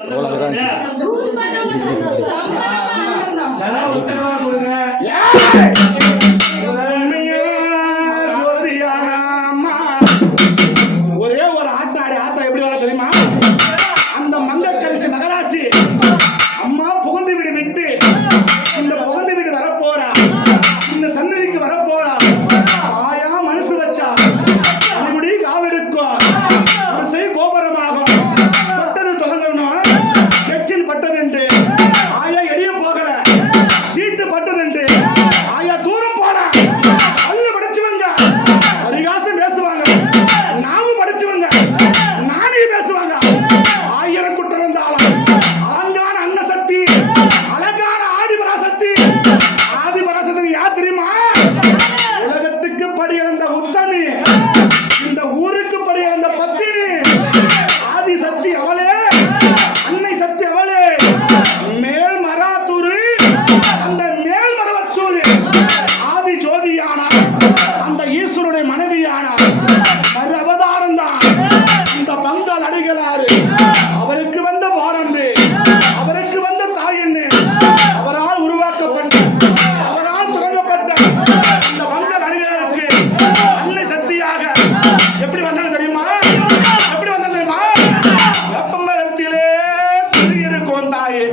ஒரே ஒரு ஆட்டாடி ஆத்தா எப்படி வர தெரியுமா? அந்த மங்கக்கரிசி நகராசி அம்மா புகுந்து வீடு விட்டு இந்த புகுந்து வீடு வரப்போறா, இந்த சன்னதிக்கு வரப்போறா. ஆயா மனசு வச்சா அடிமுடி காவெடுக்கும், கோபுரமாகும், பட்டது தொடங்கணும், எச்சில் பட்டதுண்டு ஆயா எடிய போகல, தீட்டு பட்டதுண்டு ஆயா தூரம் போல. பல்லு படிச்சுவங்க பரிகாசம் பேசுவாங்க, நாம படிச்சுவங்க நானே பேசுவாங்க. ஆயிரம் குற்றம் இருந்தாலும் அலங்கான அன்ன சக்தி, அலங்கான ஆதிபராசக்தி. ஆதிபராசக்தி யார் தெரியுமா? உலகத்துக்கு படி இழந்த உத்தமி, இந்த ஊருக்கு படி இழந்த பத்தினி. ஆதி சக்தி அவளே, அன்னை சக்தி அவளே. மேல் மராத்தூரு, அந்த மேல் மரவத்தூரு ஆதி ஜோதியான அந்த ஈஸ்வருடைய மனைவியான மறு அவதாரம் தான் இந்த பந்தால் அடிகளாறு. அவருக்கு வந்த வாரண்டு, அவருக்கு வந்த தாயண்ணு, அவரால் உருவாக்கப்பட்ட, அவரால் தொடங்கப்பட்ட இந்த பந்தால் அடிகளாருக்கு அன்னை சக்தியாக எப்படி வந்தாங்க தெரியுமா? எப்படி வந்தாங்க தெரியுமா? வெப்பமரத்திலே குடியிருக்கும் தாயே